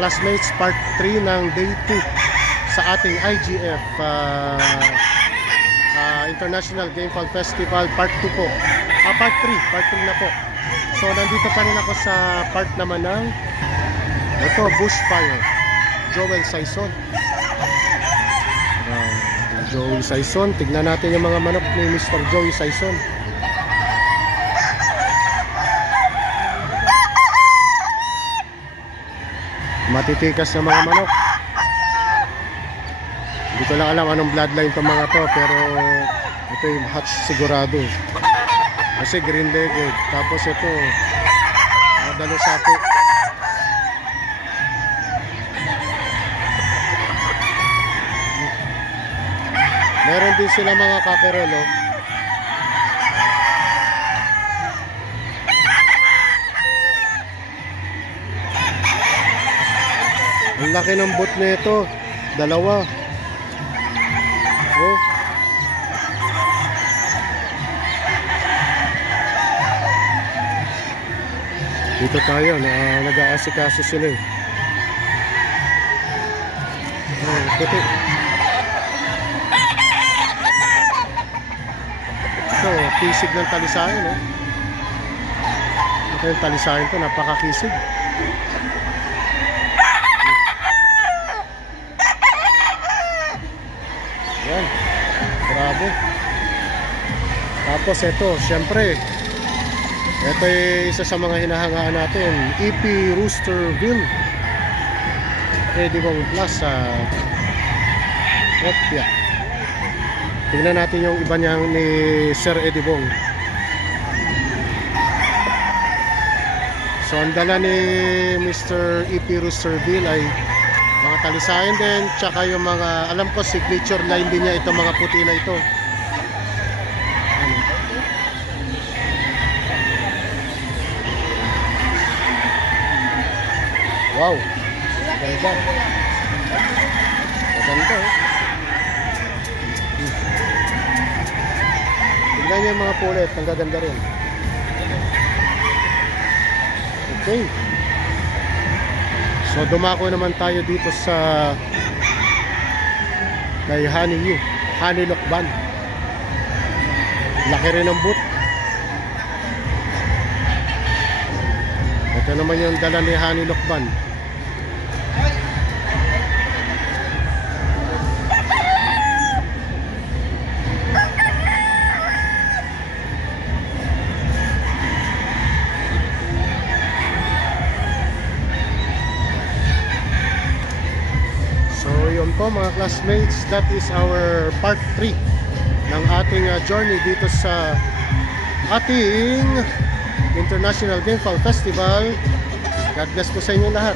classmates, part 3 ng day 2 sa ating IGF International Game Fall Festival part 2 po. Part 3 na po. So nandito pa rin ako sa part naman ng ito, Bushfire, Joel Saison. Joey Saison, tignan natin yung mga manok ni Mr. Joey Saison. Matitikas na mga manok. Hindi ko lang alam anong bloodline itong mga to, pero ito yung hatch sigurado kasi green legged. Tapos ito madalo sapi. Meron din sila mga kakerol, oh. Ang laki ng bot nito, dalawa. Oh. Dito tayo, nag-aasikaso sila, eh. Oh, puti. Ito, kisig ng talisayan, no? Ito yung talisayan to, napakakisig. Yan, grabe. Tapos ito, syempre, ito yung isa sa mga hinahangaan natin, EP Roosterville Edibong Plus sa Opia. Tingnan natin yung iba niyang ni Sir Edibong. So ang dala ni Mr. EP Roosterville ay mga talisayan din, tsaka yung mga, alam ko signature line din niya itong mga puti na ito. Wow, ganda. Ganda, eh. Tignan niyo yung mga pulet, ang gaganda rin. Okay. So dumako naman tayo dito sa kay Honey Lokban. Laki rin ng boot. Ito naman yung dala ni Honey Lokban. Mga classmates, that is our part 3 ng ating journey dito sa ating International Game Fall Festival. God bless po sa inyo lahat.